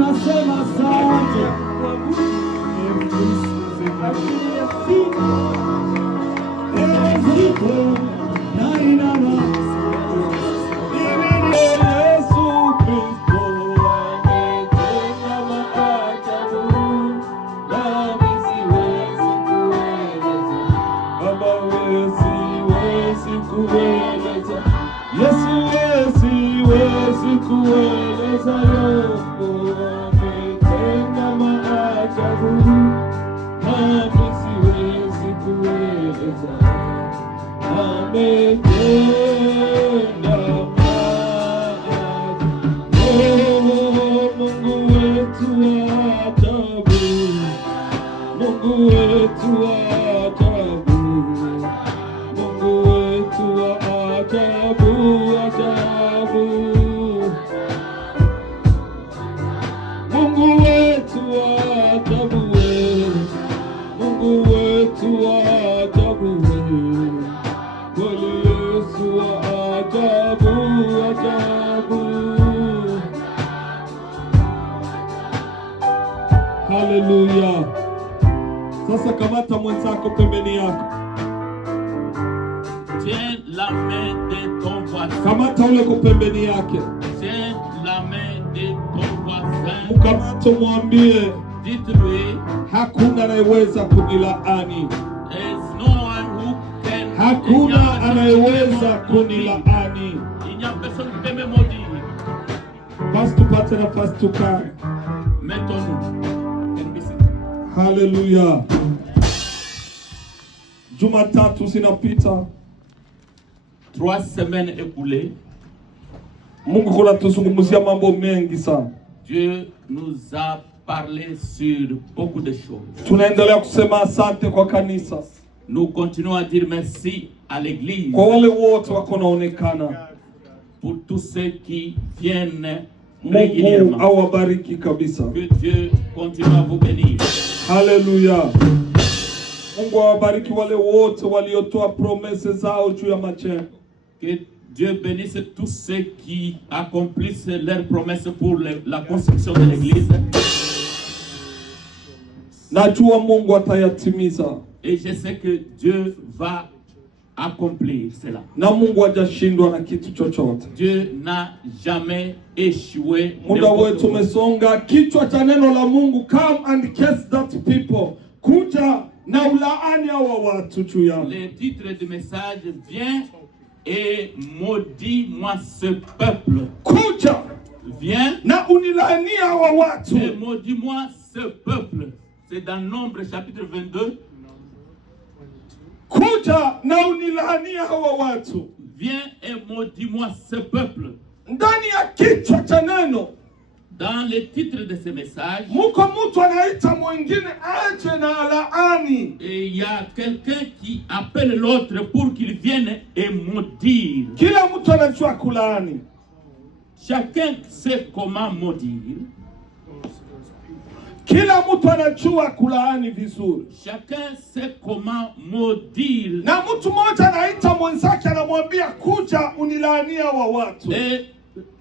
tunasema asante. Kueleza yote ametenda maajabu, nami siwezi kueleza. Ametenda maajabu, Mungu wetu wa ajabu, Mungu wetu wa ajabu, Mungu wetu wa ajabu, ajabu. Mungu wetu wa ajabu, Mungu wetu wa ajabu, kweli Yesu wa ajabu, ajabu. Haleluya. Sasa kamata mwenzako pembeni yako. Tiens la main de ton voisin. Kamata ule kwa pembeni yake. Tiens la main de ton voisin. Mkamata mwambie, dites-lui, hakuna anayeweza kunilaani. there's no one who can. Hakuna anayeweza kunilaani. Il n'y a personne qui peut me maudire. Basi tupate nafasi tukae. Mettons-nous. Haleluya. Jumatatu zinapita, 3 semaines écoulées. Mungu kuna tuzungumzia mambo mengi sana. Dieu nous a parlé sur beaucoup de choses. Tunaendelea kusema asante kwa kanisa. Nous continuons à dire merci à l'église. Kwa wale wote wako naonekana. Pour tous ceux qui viennent Mungu régulièrement. awabariki kabisa. Que Dieu continue à vous bénir. Haleluya. Mungu awabariki wale wote waliotoa promese zao juu ya majengo. Que Dieu bénisse tous ceux qui accomplissent leurs promesses pour la construction de l'église. Najua Mungu atayatimiza. Et je sais que Dieu va accomplir cela. Na Mungu hajashindwa na kitu chochote. Dieu n'a jamais échoué. Muda wetu umesonga. Kichwa cha neno la Mungu, come and curse that people. Kuja na ulaani hawa watu juu yao. Le titre du message vient et maudis-moi ce peuple. Kuja Viens na unilaani hawa watu. et maudis-moi ce peuple. C'est dans Nombre chapitre 22. Kuja na unilaani hawa watu. Viens et maudis-moi ce peuple. Ndani ya kichwa cha neno, dans le titre de ce message, muko mtu anaita mwingine aje na laani. Et il y a quelqu'un qui appelle l'autre pour qu'il vienne et maudire. Kila mtu anajua kulaani. Chacun sait comment maudire. Kila mtu anajua kulaani vizuri. Chacun sait comment maudire. Na mtu mmoja anaita mwenzake anamwambia kuja unilaania wa watu. Et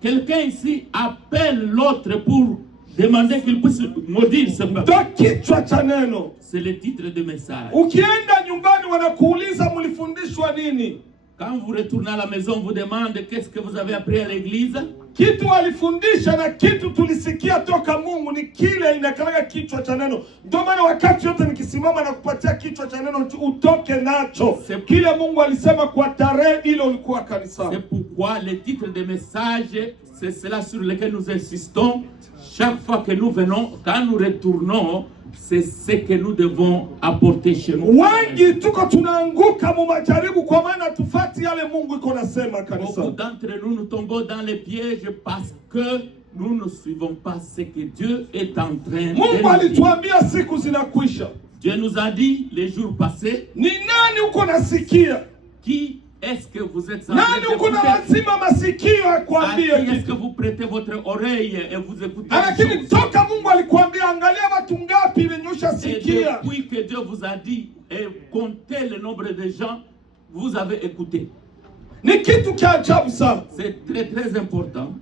quelqu'un ici appelle l'autre pour demander qu'il puisse maudire ce peuple. Kichwa cha neno. C'est le titre du message. Ukienda nyumbani wanakuuliza mlifundishwa nini? Quand vous retournez à la maison, on vous demande qu'est-ce que vous avez appris à l'église. Kitu walifundisha na kitu tulisikia toka Mungu ni kile inakalaga kichwa cha neno. Ndio maana wakati yote nikisimama na kupatia kichwa cha neno utoke nacho. Kile Mungu alisema kwa tarehe ile ulikuwa kanisani. C'est pourquoi le titre de message, c'est cela sur lequel nous insistons. Chaque fois que nous venons, quand nous retournons, c'est ce que nous devons apporter chez nous. Wengi tuko tunaanguka mu majaribu kwa maana tufati yale Mungu iko nasema kanisa. Beaucoup d'entre nous nous tombons dans les pièges parce que nous ne suivons pas ce que Dieu est en train de Mungu nous alituambia siku zinakwisha. Dieu nous a dit les jours passés. Ni nani uko nasikia? Qui est-ce que vous êtes nani uko na lazima masikio akwambie? Est-ce que vous prêtez votre oreille et vous écoutez? Lakini toka Mungu alikwambia angalia watu ngapi vinyosha sikia. Depuis que Dieu vous a dit et comptez le nombre de gens, vous avez écouté. Ni kitu cha ajabu sana. C'est très très important.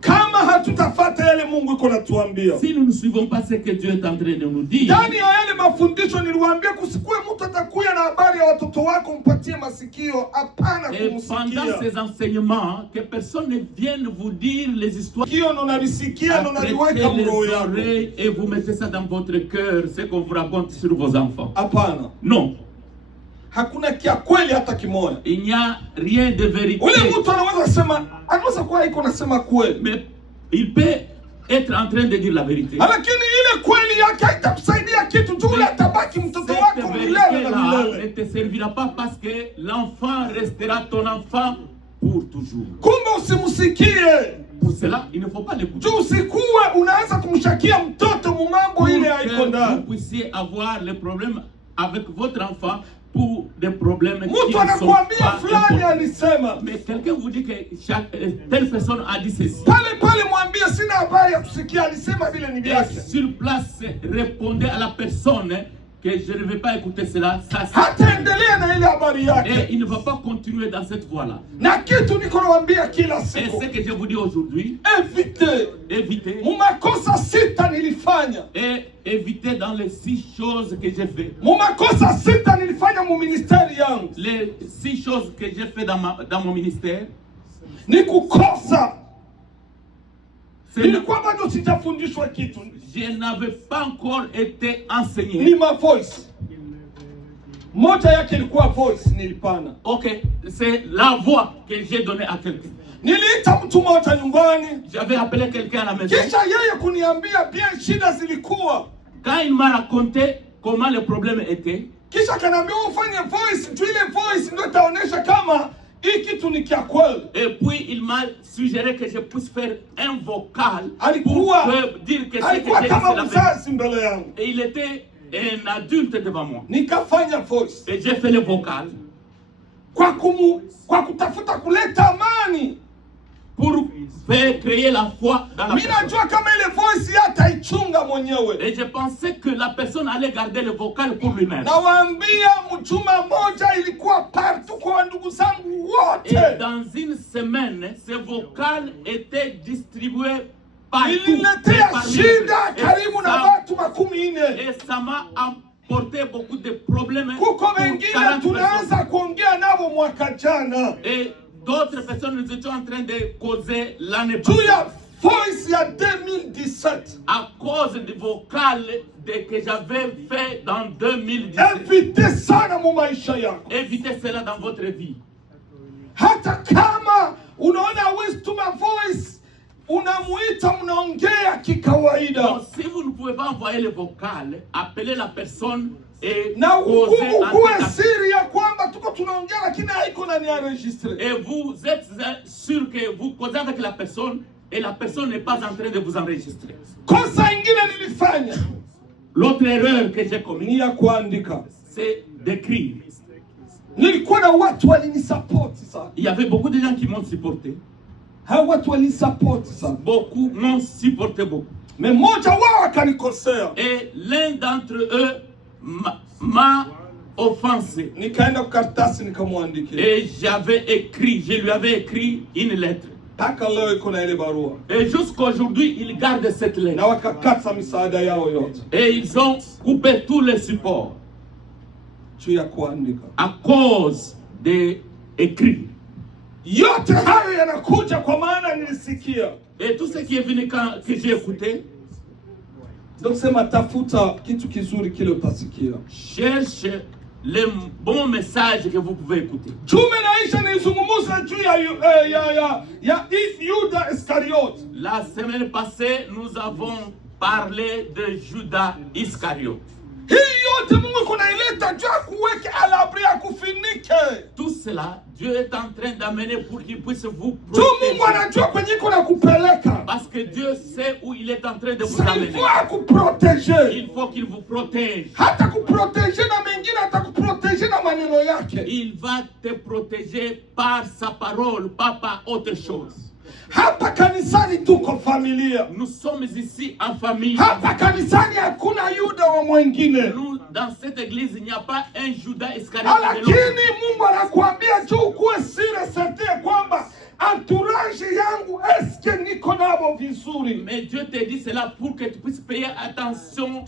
Kama hatutafuata yale Mungu iko natuambia. Si nous ne suivons pas ce que Dieu est en train de nous dire, Ndani ya yale mafundisho niliwaambia kusikue mtu atakuya na habari ya watoto wako mpatie masikio, hapana et pendant kumsikia. ces enseignements, que personne ne vienne vous dire les histoires. Kio ndo nalisikia ndo Apprêtez naliweka mroho les yako. oreilles et vous mettez ça dans votre cœur, ce qu'on vous raconte sur vos enfants. Hapana. Non, Hakuna kia kweli hata kimoja. il n'y a rien de vérité. Ule mtu anaweza kuwa iko nasema kweli. Mais il peut être en train de dire la vérité. Lakini ile kweli yake haitamsaidia kitu tu, ule atabaki mtoto Cette wako milele na vérité-là ne milele. te servira pas parce que l'enfant restera ton enfant pour toujours. Kumbe usimsikie. Pour cela, il ne faut pas l'écouter. Tu usikuwe unaanza kumshakia mtoto mumambo Pour ile que haiko vous ndani. puissiez avoir les problèmes avec votre enfant pour des problèmes qui Mtu ne sont anakuambia pas fulani importants. alisema. Mais quelqu'un vous dit que telle personne a dit ceci. Pale mwambie sina habari ya kusikia, alisema vile ni Et vyake. sur place, répondez à la personne que je ne vais pas écouter cela. Ça, Hataendelea na ile habari et yake. il ne va pas continuer dans cette voie-là. Na kitu niko nawaambia kila Et siku. ce que je vous dis aujourd'hui, Evite. évitez. Mumakosa sita nilifanya. Et évitez dans les 6 choses que j'ai fait. Mumakosa sita nilifanya mu ministeri yangu. Les 6 choses que j'ai fait dans mon ministère, Ni kukosa. c'est Nilikuwa bado sijafundishwa kitu. je n'avais pas encore été Ni enseigné. ma voice. Moja yake ilikuwa voice nilipana. Ok, c'est la voix que j'ai donnée à quelqu'un. Niliita mtu mmoja nyumbani. J'avais appelé quelqu'un à la maison. Kisha yeye kuniambia bien shida zilikuwa. Quand il m'a raconté comment le problème était, Kisha kaniambia ufanye voice, tu ile voice ndio itaonesha kama hii kitu ni kia kweli. et puis il m'a suggéré que je puisse faire un vocal pour Alikuwa dire que ce que alikuwa j'ai dit kama c'est la vérité. mzazi mbele yangu. Et il était un adulte devant moi. Nikafanya voice. Et j'ai fait le vocal Kwa kutafuta kuleta amani. pour faire créer la foi dans la Mimi personne. najua kama ile voice hata ichunga mwenyewe. Et je pensais que la personne allait garder le vocal pour lui-même. Nawaambia mchuma moja ilikuwa partout kwa ndugu zangu Et wote. dans une semaine, ce vocal était distribué partout. Iliniletea parmi shida les- karibu na watu 40. Et ça m'a apporté beaucoup de problèmes. Kuko pour wengine 40 tunaanza personnes. kuongea nabo mwaka jana. Et d'autres personnes, nous étions en train de causer l'année Juu passée. ya voice ya 2017. À cause du vocal que j'avais fait dans 2017. Evite sana mu maisha yako. Évitez cela dans votre vie. Hata kama unaona hawezi tuma voice, unamuita mnaongea kikawaida. Donc, si vous ne pouvez pas envoyer le vocal, appelez la personne et Na causez en ukuwe tête à tête. siri ya kwamba tuko tunaongea lakini haiko na ni enregistré. Et vous êtes sûr que vous causez avec la personne et la personne n'est pas en train de vous enregistrer. Kosa ingine nilifanya L'autre erreur que j'ai commise, ni ya kuandika. c'est d'écrire. Nilikuwa na watu walinisupport sana. Il y avait beaucoup de gens qui m'ont supporté. Hao watu walinisupport sana. Beaucoup m'ont supporté beaucoup. Mais mmoja wao akanikosea. Et l'un d'entre eux m'a offensé. Nikaenda kwa karatasi nikamwandikia. Et je lui avais écrit une lettre. Mpaka leo iko na ile barua. Et jusqu'aujourd'hui, ils gardent cette lettre. Na wakakata misaada yao yote. Et ils ont coupé tous les supports Juu ya kuandika. à cause des écrits. Yote hayo yanakuja kwa maana nilisikia. Et tout ce qui est venu quand que j'ai écouté, Donc sema tafuta kitu kizuri kile utasikia. cherche les bons messages que vous pouvez écouter. Tume naisha nizungumuza juu ya Yuda Iskariot. La semaine passée, nous avons parlé de Judas Iscariote. Hii yote Mungu kunaileta juu ya kuweke alabri ya kufinike. Tout cela, Dieu est en train d'amener pour qu'il puisse vous Juu Mungu protéger. anajua kwenye kuna kupeleka. Parce que Dieu sait où il est en train de vous Il amener. faut akuproteger. Il faut qu'il vous protège. Hata kuproteger na mengine atakuproteger na maneno yake. Il va te protéger par sa parole, pas par autre chose. Hapa kanisani tuko familia. Nous sommes ici en famille. Hapa kanisani hakuna Yuda wa mwingine. Nous, dans cette église, il n'y a pas un Judas Iscariote. Lakini Mungu anakuambia juu kuwe siri certain kwamba entourage yangu eske niko na vyao vizuri. Mais Dieu te dit cela pour que tu puisses prêter attention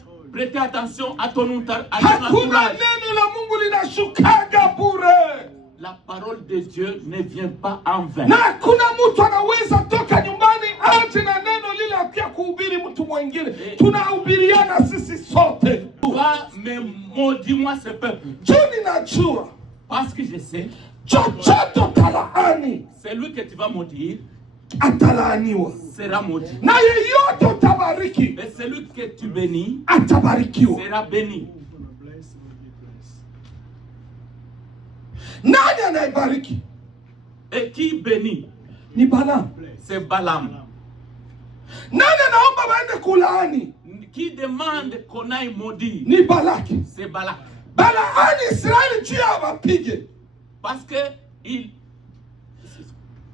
à ton Hakuna entourage. neno la Mungu linashukaga bure. La parole de Dieu ne vient pas en vain. Na hakuna mtu anaweza toka nyumbani aje na neno lile akia kuhubiri mtu mwingine. Tunahubiriana sisi sote. Toi, mais maudis-moi ce peuple. Juni najua. Parce que je sais, Chochote utalaani celui que tu vas maudire atalaaniwa. sera maudit. Na yeyote utabariki Et celui que tu bénis atabarikiwa. sera béni. Nani anayebariki? Et qui bénit? Ni Balaam. C'est Balaam. Nani anaomba waende kulaani? Qui demande qu'on aille maudire? Ni Balaki. C'est Balak. Balaani Israeli juu ya wapige. Parce que il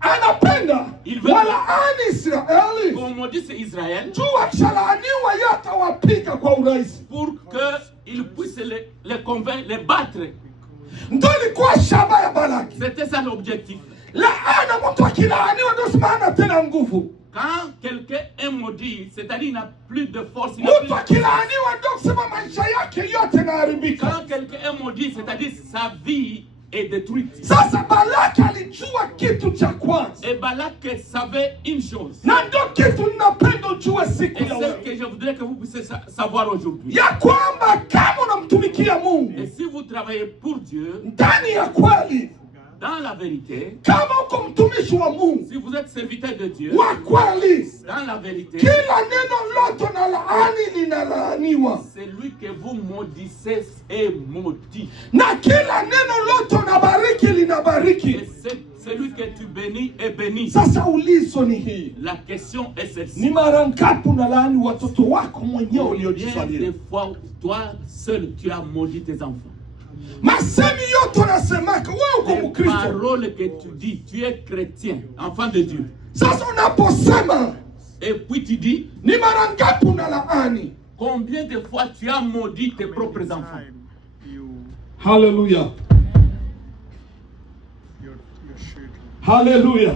Anapenda Il veut- walaani Israeli. qu'on maudisse Israël Juu akishalaaniwa yeye atawapiga kwa urahisi. pour qu'il puisse les convaincre, les battre. Ndio ilikuwa shamba ya Balaki. C'était ça l'objectif. Laana mtu akilaaniwa ndio sema hana tena nguvu. Quand quelqu'un est maudit, c'est-à-dire il n'a plus de force, il n'a plus Mtu de... akilaaniwa ndio kusema maisha yake yote yanaharibika. Quand quelqu'un est maudit, c'est-à-dire sa vie est détruite. Sasa Balaki alijua kitu cha kwanza. Et Balak savait une chose. Na ndio kitu ninapenda ujue siku Et ya c'est leo. ce que je voudrais que vous puissiez savoir aujourd'hui. Ya kwamba kama unamtumikia Et Mungu si vous travaillez pour Dieu, ndani ya kweli, dans la vérité, kama uko mtumishi wa Mungu si vous êtes serviteur de Dieu, wa kweli, dans la vérité, kila neno lote na laani linalaaniwa, celui que vous maudissez est maudit. na kila neno lote unabariki linabariki. Et celui que tu bénis est béni. Sasa ulizo ni hii, La question est ni celle-ci. mara ngapi unalaani watoto wako mwenyewe Combien uliojisalia? de fois toi seul tu as maudit tes enfants? Masemi yote unasemaka wewe uko Les Mkristo. paroles que tu dis, tu es chrétien, enfant de Dieu. Sasa unaposema Et puis tu dis, ni mara ngapi unalaani? combien de fois tu as maudit tes propres enfants? Haleluya, haleluya.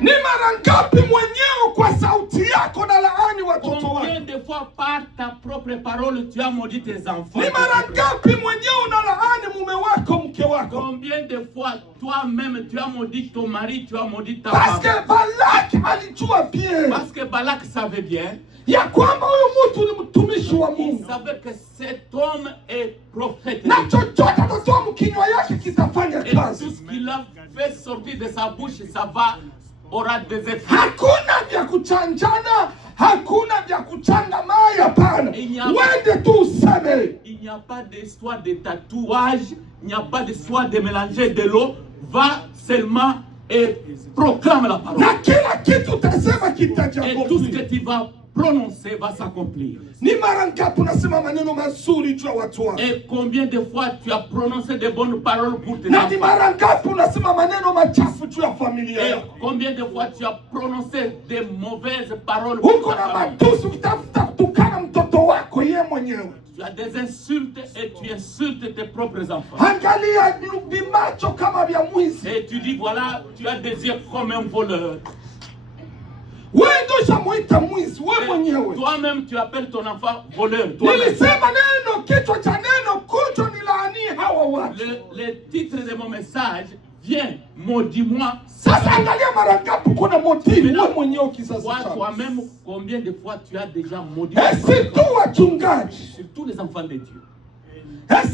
Ni mara ngapi mwenyewe kwa sauti yako na laani watoto Combien wako? de fois par ta propre parole tu as maudit tes enfants? Ni mara ngapi mwenyewe unalaani mume wako, mke wako? Combien de fois toi-même tu as maudit ton mari, tu as maudit ta Parce femme? que Balaki alijua bien Parce que Balak savait bien, ya kwamba huyu mtu ni mtumishi wa il Mungu, savait que cet homme est prophète. na chochote atatoa mkinywa yake kitafanya Et tout kazi. ce qu'il a fait sortir de sa bouche, ça aura des effets. Hakuna vya kuchanjana, hakuna vya kuchanga mai, hapana. Wende tu useme. Il n'y a pas d'histoire de tatouage, il n'y a pas d'histoire de mélanger de l'eau. Va seulement et proclame la parole. Na kila kitu utasema Et tout ce kitajakopi. que tu vas prononcer va s'accomplir. Ni mara ngapi unasema maneno mazuri juu ya watu wako? Et combien de fois tu as prononcé de bonnes paroles pour tes Na ni enfants? mara ngapi unasema maneno machafu juu ya familia Et yako? combien de fois tu as prononcé de mauvaises paroles pour Huko ta na famille? matusi ukitafuta kutukana mtoto wako yeye mwenyewe. Tu as des insultes et tu insultes tes propres enfants. Angalia vimacho kama vya mwizi. Et tu dis voilà, tu as des yeux comme un voleur. Wewe ndio ushamuita mwizi wewe mwenyewe. Toi-même tu appelles ton enfant voleur. Toi-même. Nilisema neno, kichwa cha neno kucho nilaani hawa watu. Le titre de mon message vient, maudis-moi. Sasa angalia mara ngapi kuna motivu wewe mwenyewe kizazi Toi, chako. toi-même, combien de fois tu as déjà maudit Surtout wachungaji. surtout les enfants de Dieu.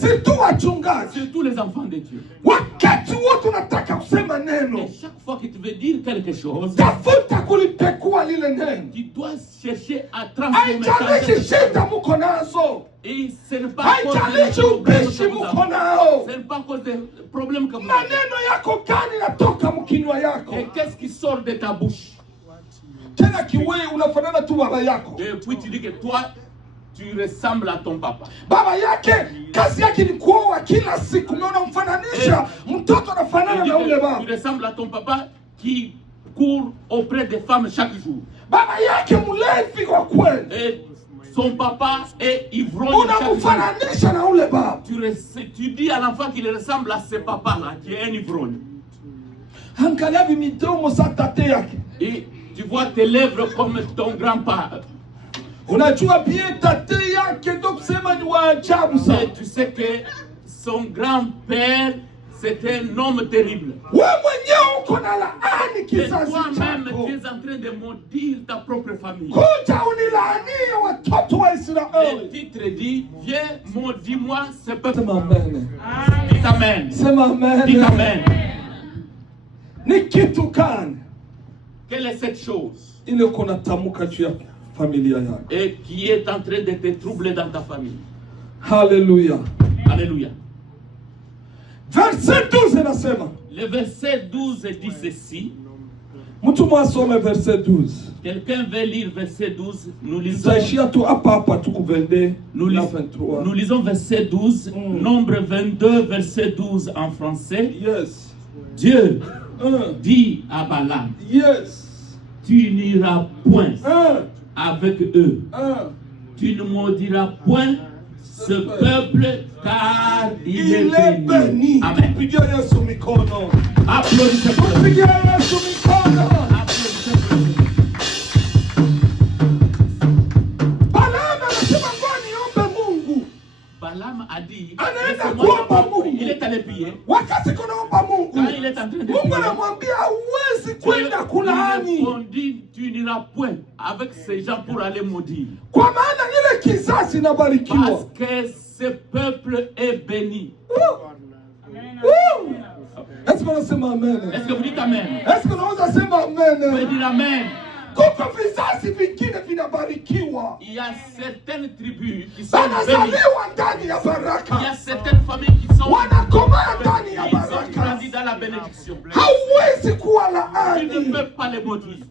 Surtout wachungaji. Surtout les enfants de Dieu. Wakati wote unataka kusema neno, Et chaque fois que tu veux dire quelque chose, tafuta kulipekua lile neno. tu dois chercher à transformer Haijalishi ça. shida muko nazo. Et ce n'est pas à cause Haijalishi des problèmes ubishi que vous muko avez. nao. Ce n'est pas à cause des problèmes que vous avez. Maneno yako gani natoka mkinywa yako? Et qu'est-ce qui sort de ta bouche? Tena kiwewe unafanana tu baba yako. Et puis tu dis que toi, tu ressembles à ton papa. Baba yake kazi yake ni kuoa kila siku. Unaona mfananisha mtoto anafanana Tu dis na ule que baba. tu ressembles à ton papa qui court auprès des femmes chaque jour. Baba yake mlevi kwa kweli. Et son papa est ivrogne chaque jour. Unamfananisha na ule baba. Tu dis à l'enfant qu'il ressemble à ce papa-là, qui est un ivrogne. Angalia midomo za tate yake. Et Tu vois tes lèvres comme ton grand-père. Unajua bien tate yake ndo kusema ni wa ajabu sana. Et tu sais que son grand-père c'était un homme terrible. Wewe mwenyewe uko na laani Et kizazi toi-même chako. tu es en train de maudire ta propre famille. Kuja unilaanie watoto wa Le Israeli. titre dit, viens maudis-moi ce peuple. Sema amen. Dis amen. Sema amen. Dis amen. Ni kitu gani Quelle est cette chose ile uko natamka juu ya familia yako? et qui est en train de te troubler dans ta famille? Haleluya. Alléluia. Verset 12 inasema. Le verset 12 dit ceci. Mtu mwasome verset 12. Quelqu'un veut lire verset 12. Nous lisons, Tutaishia tu hapa tu kuvende nous, na lis- 23. nous lisons verset 12, nombre 22, verset 12 en français. Yes. Dieu Un. dit à Balaam, Yes. tu n'iras point Un. avec eux. Un. Tu ne maudiras point ce peuple car il est Il est béni. béni. Amen. Pigia Yesu mikono. Applaudissez pour lui. Pigia Yesu mikono. Applaudissez pour lui. Balaam anasema ngoja niombe Mungu. Balaam a dit, Anaenda laissez-moi kuomba d'abord. Mungu. Il est allé prier. Wakati kunaomba Mungu. Quand il est en train de Mungu prier, anamwambia hauwezi Dieu kwenda lui kulaani. répondit, tu n'iras point avec ces gens pour aller maudire. Kwa maana ile kizazi inabarikiwa. Parce que ce peuple est béni. Est-ce que unasema amen? Est-ce que vous dites amen? Est-ce que unaweza sema Vous pouvez amen? dire amen. Kuko vizazi vingine vinabarikiwa. Il y a certaines tribus qui sont bénies. Wanazaliwa ndani ya Il y baraka. a certaines familles qui sont Wanakomaa ndani ya ils ont baraka. grandi dans la bénédiction. Hauwezi kuwa Tu ne laani. peux pas les maudire.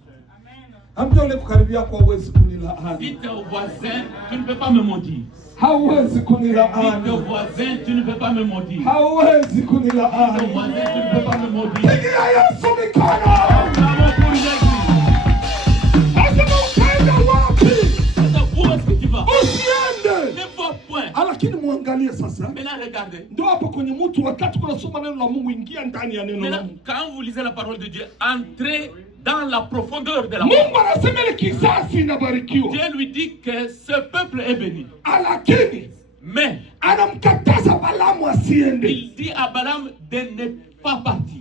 Ambia ule kukaribia kwa hauwezi kunilaani. Dites au voisin, tu ne peux pas me maudire. Hauwezi Dites au kunilaani. voisin, tu ne peux pas me maudire. Hauwezi Dites au kunilaani. voisin, tu ne peux pas me maudire. Pigia Yesu mikono. Bravo pour l'église. Lazima ukaenda wapi? Où est-ce que tu vas? Usiende. Ne va point. Lakini muangalie sasa. Maintenant, regardez. Ndio hapo kwenye mtu wakati kunasoma neno la Mungu, ingia ndani ya neno la Maintenant, Mungu. quand vous lisez la parole de Dieu, entrez dans la profondeur de la Mungu parole. anasema ile kizazi inabarikiwa. Dieu lui dit que ce peuple est béni. Lakini Mais anamkataza Balaamu asiende. il dit à Balaam de ne pas partir.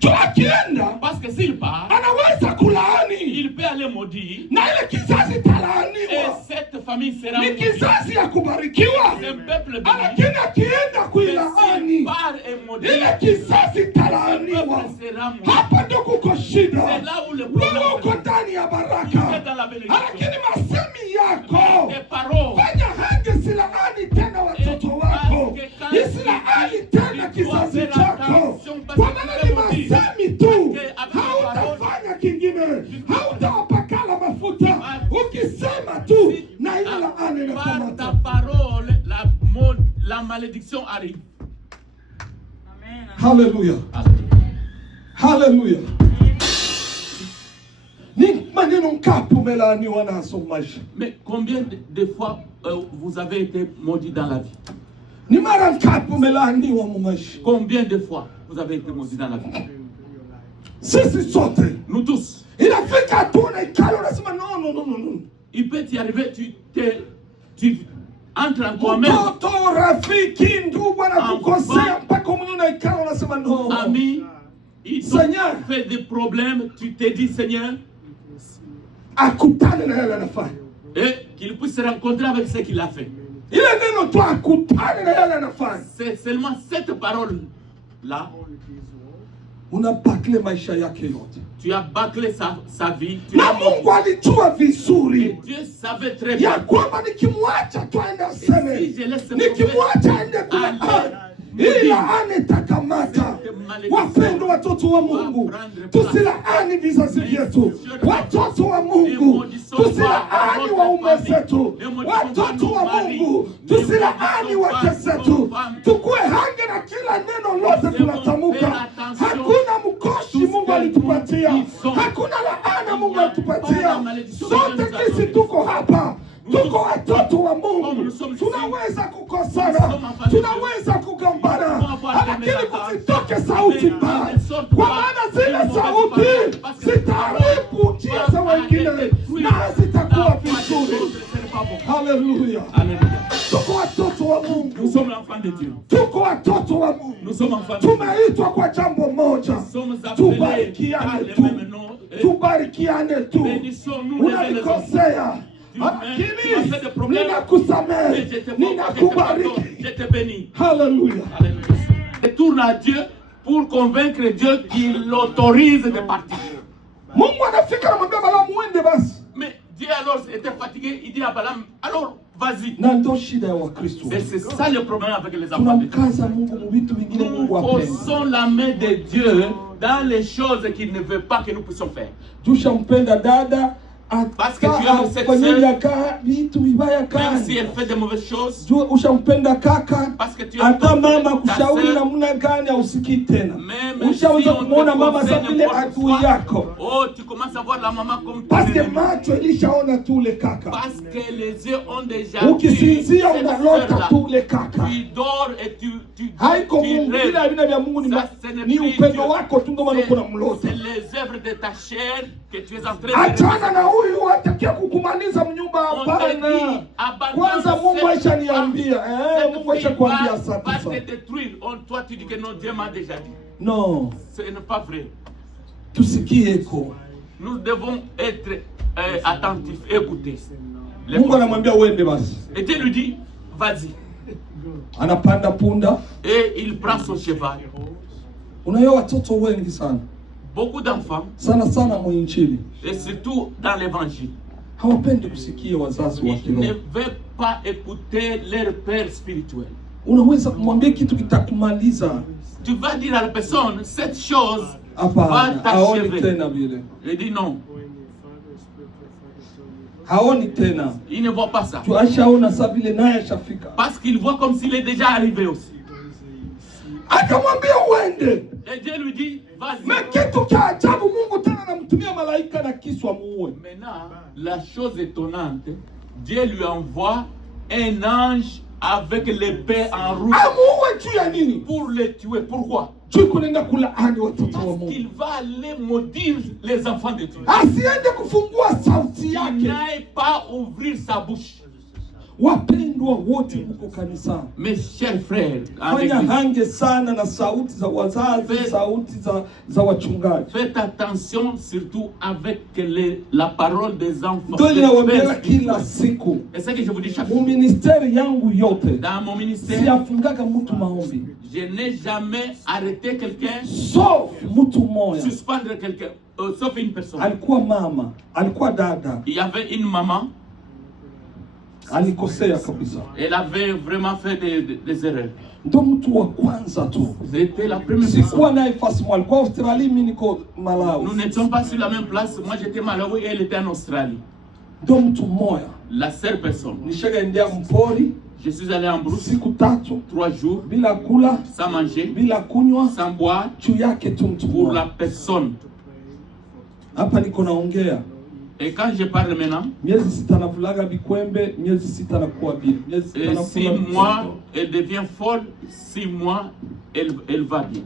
Jo akienda Parce que s'il part, anaweza kulaani il peut aller maudire. na ile kizazi Et talaaniwa. cette famille sera Ni maudite. kizazi ya kubarikiwa. C'est un peuple béni. Lakini akienda Mais kuilaani s'il part et maudit, ile kizazi le talaaniwa. peuple sera maudit. Hapa ndo kuko shida. C'est là où le problème Wewe uko est. ndani ya Tu es baraka, dans la bénédiction. lakini masemi yako Tes paroles. fanya hage silaani tena watoto wako, isilaani tena kizazi chako, kwa maana ni masemi tu, hautafanya kingine, hautawapakala mafuta, ukisema tu na ile laani Par ta inakamata. parole, la malédiction arrive. Haleluya, haleluya. Ni maneno ngapi umelaaniwa nazo maisha? Mais combien de fois vous avez été maudit dans la vie? Ni mara ngapi umelaaniwa mu maisha? Combien de fois vous avez été maudit dans la vie? Sisi sote Nous tous. inafika hatua unaikala unasema no. Il peut y arriver, tu entres en toi-même. Mtoto, rafiki, ndugu anakukosea mpaka mwenyewe unaikala unasema no. Ami, ils Seigneur. ont fait des problèmes. Tu te dis, Seigneur, Akutane na yale anafanya. et qu'il puisse se rencontrer avec ce qu'il a fait. Ile neno tu akutane na yale anafanya. C'est seulement cette parole-là. Unabakile maisha yake yote. Tu as bâclé sa vie. Tu Na l'as Mungu maudit. alijua Et vizuri Dieu savait très bien. ya kwamba nikimwacha tu aende aseme, Et si je laisse nikimwacha aende kula hii laani itakamata. Wapendwa watoto wa Mungu, tusilaani vizazi vyetu. Watoto wa Mungu, tusilaani waume zetu. Watoto wa Mungu, tusilaani wake zetu. Tukue hange na kila neno lote tunatamuka. Hakuna mkoshi Mungu alitupatia, hakuna laana Mungu alitupatia. Sote kisi tuko hapa, tuko watoto wa Mungu. Tunaweza kukosana, tunaweza kugombana, lakini kusitoke sauti mbaya, kwa maana zile sauti zitaharibu njia wengine na hazitakuwa vizuri. Haleluya. Tuko watoto wa Mungu. Nous sommes l'enfant de Dieu. Tuko watoto wa Mungu. Nous sommes enfants de Dieu. Tumeitwa kwa jambo moja. Nous sommes appelés par le même nom. Tubarikiane tu. Unanikosea, lakini ninakusamehe, ninakubariki. Je te bénis. Haleluya. Retourne à Dieu pour convaincre Dieu qu'il l'autorise de partir. Mungu anafika anamwambia Balamu uende basi. Mais Dieu alors était fatigué, il dit à Balaam, alors vas-y. Na ndio shida ya Wakristo. Et c'est ça le problème avec les enfants de Dieu. Tunamkaza Mungu mu vitu vingine Nous Mungu hapendi. posons la main de Dieu dans les choses qu'il ne veut pas que nous puissions faire. Tushampenda dada Parce que tu aimes cette sœur, vitu vibaya même si kani. elle fait de mauvaises choses, Ushampenda kaka, parce que tu aimes hata ton mama frère, ta kushauri sœur, namna gani hausikii tena. même Ushaanza si on te kumuona mama conseille sa vile n'importe adui quoi, yako. oh, tu commences à voir la maman comme ton Parce que ennemi. macho ilishaona tule kaka. Parce que les yeux ont déjà vu Ukisinzia cette unalota sœur-là. tule kaka. Tu dors et tu Haiko Mungu, rêves. vile vina vya Mungu ni Ça, ce n'est ni plus upendo Dieu. wako tu ndio maana uko na mlota. C'est les œuvres de ta chair que tu es en train de Achana na huyu atakia kukumaliza mnyumba hapana. Kwanza Mungu aisha niambia, Mungu aisha kuambia va sasa. te détruire. Toi tu dis que non, Dieu m'a déjà dit. No, Ce n'est pas vrai. tusikieko. Nous devons être attentifs, écouter. Mungu anamwambia uende basi. Et Dieu lui dit, vas-y. Anapanda punda. Et il prend son cheval. Unayo watoto wengi sana. Beaucoup d'enfants, Sana sana mwinjili. et surtout dans l'évangile, Hawapendi kusikia wazazi wa ils ne kiroho. veulent pas écouter leur père spirituel. Unaweza kumwambia kitu kitakumaliza. Tu vas dire à la personne, cette chose va Hapana, haoni t'achever. tena vile. Il dit non, Haoni tena. il ne voit pas ça. Tu ashaona sa vile naye ashafika. Parce qu'il voit comme s'il est déjà arrivé aussi. Akamwambia uende. Et Dieu lui dit, Na vas-y. kitu cha ajabu Mungu tena anamtumia malaika na kisu amuue. Maintenant, la chose étonnante, Dieu lui envoie un ange avec l'épée en rouge Amuue juu ya nini? pour le tuer. Pourquoi? Juu kunaenda kulaani watoto wa Parce Mungu. qu'il va aller maudire les enfants de Dieu. Asiende kufungua sauti Il yake. n'aille pas ouvrir sa bouche. Wapendwa wote huko kanisani, Mes chers frères, en fanya église, hange sana na sauti za wazazi, sauti za wachungaji. faites attention surtout avec la parole des enfants. Ndio des ninawaambia pères kila spirituels. siku, Et c'est ce que je vous dis chaque mu fois. ministeri yangu yote Dans mon ministère, siyafungaga mtu maombi, je n'ai jamais arrêté quelqu'un, sauf mtu mmoja. suspendre quelqu'un, sauf une personne. Alikuwa mama, alikuwa dada, Il y avait une maman, alikosea kabisa. elle avait vraiment fait des erreurs. Ndo mtu wa kwanza tu. C'était la première Sikuwa personne. naye fasi mwa, alikuwa Australia, mimi niko Malawi. Nous n'étions pas sur la même place. Moi j'étais Malawi et elle était en Australie. Ndo mtu mmoja. La seule personne. Nishagaendea mpori Je suis allé en brousse siku tatu 3 jours bila kula, sans manger, bila kunywa, sans boire, juu yake tu mtu pour la mmoja. personne. Hapa niko naongea. Et quand je parle maintenant, Miezi sita navulaga bikwembe, miezi sita nakuwa bibi. Miezi sita et nakula 6 mois, elle devient folle, 6 mois, elle va bien.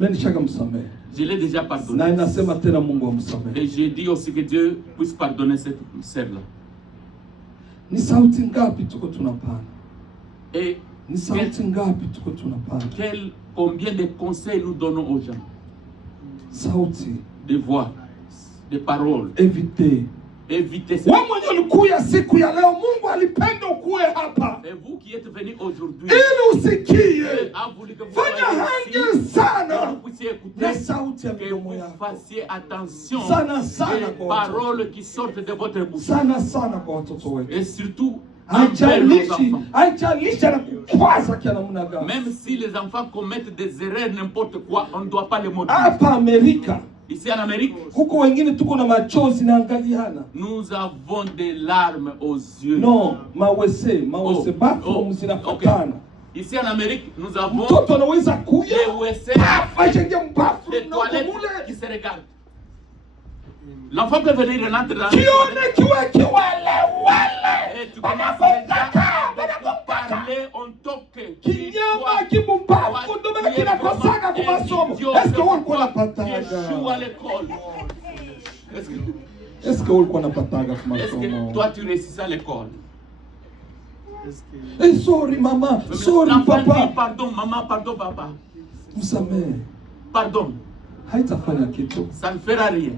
Mimi nishaga msamehe. Je l'ai déjà Na pardonné. inasema tena Mungu amsamehe. Et j'ai dit aussi que Dieu puisse pardonner cette sœur-là. Ni sauti ngapi tuko tunapana? Et Ni sauti ngapi tuko tunapana? combien de conseils nous donnons aux gens, Sauti. de voix, de paroles. Evite. Évitez ça. Wewe mwenye ulikuya siku ya leo, Mungu alipenda ukuwe hapa. Et vous qui êtes venus aujourd'hui, Ili usikie. Dieu a voulu que vous Fanya soyez hange ici, que sana. vous puissiez écouter, Na sauti ya que midomo vous yako. fassiez attention Sana sana aux kwa watoto. paroles qui sortent de votre bouche. Sana sana kwa watoto wetu. Et surtout, envers nos enfants. Haijalishi anakukwaza kia namna gani. Même si les enfants commettent des erreurs, n'importe quoi, on ne doit pas les maudire. Hapa Amerika Ici en Amérique, huko wengine tuko na machozi na angaliana. nous avons des larmes aux yeux. No, mawese bathroom ok. zinafatana. Ici en Amérique, nous avons Mtoto anaweza kuya des WC, afajengia des bathroom na toilettes qui kumule. se regardent. L'enfant peut venir et rentrer dans les Kione toilettes kiwe kiwele wele. et tu commences déjà à parler kile ontoke Kinyama kibumbafu ndio maana kinakosaga kwa masomo. Eske wewe ulikuwa unapataga? Yeshua à l'école. Eske wewe ulikuwa unapataga kwa Est-ce que masomo? toi tu réussis à l'école? Sorry mama, sorry L'enfant dit, papa. pardon maman, pardon papa. Msamehe. Pardon. Haitafanya kitu. Ça ne fera rien.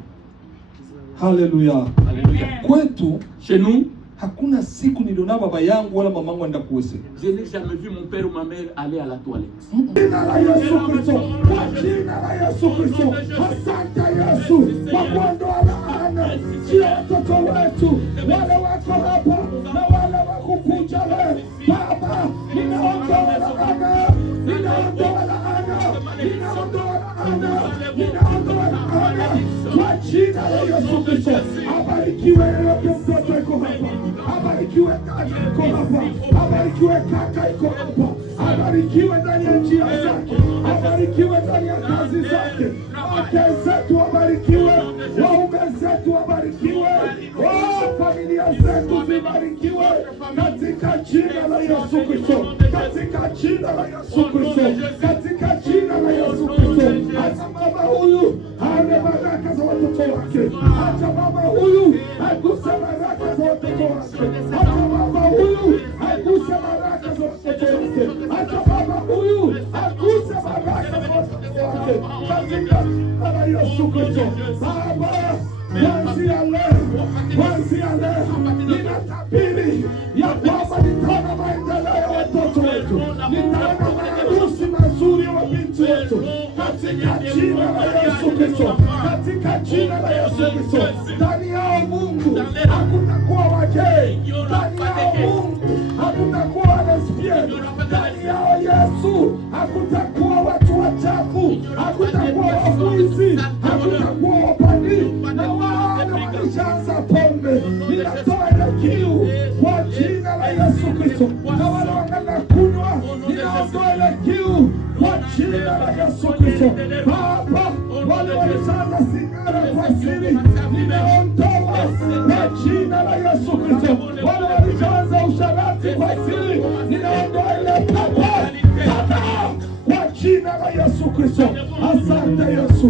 Haleluya. Alléluia. Kwetu Chez nous, hakuna siku niliona baba yangu wala mamangu enda kuwese. je n'ai jamais vu mon père ou ma mère aller à la toilette. Jina la Yesu Kristo, kwa jina la Yesu Kristo, asante Yesu kwa kuondoa laana juu ya watoto wetu, wale wako hapa na wale wakukuja leo. Baba, ninaondoa laana, ninaondoa laana, ninaondoa laana, ninaondoa laana kwa jina la Yesu Kristo. Abarikiwe yeyote mtoto iko hapa, abarikiwe kaka iko hapa, abarikiwe kaka iko hapa, abarikiwe ndani ya njia zake, abarikiwe ndani ya kazi zake, wake zetu wabarikiwe, waume zetu wabarikiwe, familia zetu zibarikiwe katika jina la Yesu Kristo, katika jina la Yesu Kristo, katika jina la Yesu Kristo. Hata mama huyu aone baraka za watoto wake, hata mama huyu aguse baraka za watoto wake, hata mama huyu aguse baraka za watoto wake, hata baba huyu aguse baraka za watoto wake katika jina la Yesu Kristo. Baba, kuanzia leo ninatabiri ya kwamba nitaona maendeleo ya watoto wetu, nitaona maharusi mazuri ya mabinti wetu katika jina la Yesu Kristo, katika jina la Yesu Kristo. Ndani yao Mungu hakutakuwa wagei, ndani yao Mungu hakutakuwa lesbian, ndani yao Yesu hakutakuwa watu wachafu, hakutakuwa wafuizi, hakutakuwa wapandi na wale walishaanza pombe. Ninatoa ile kiu kwa jina la Yesu Kristo, na wale wanaenda kunywa, ninaondoa ile kiu kwa jina la Yesu Kristo. Baba, wale walishaanza sigara kwa siri, ninaondoa kwa jina la Yesu Kristo. Wale walishaanza usharati kwa siri, ninaondoa ile pepo kwa jina la Yesu Kristo. Asante Yesu.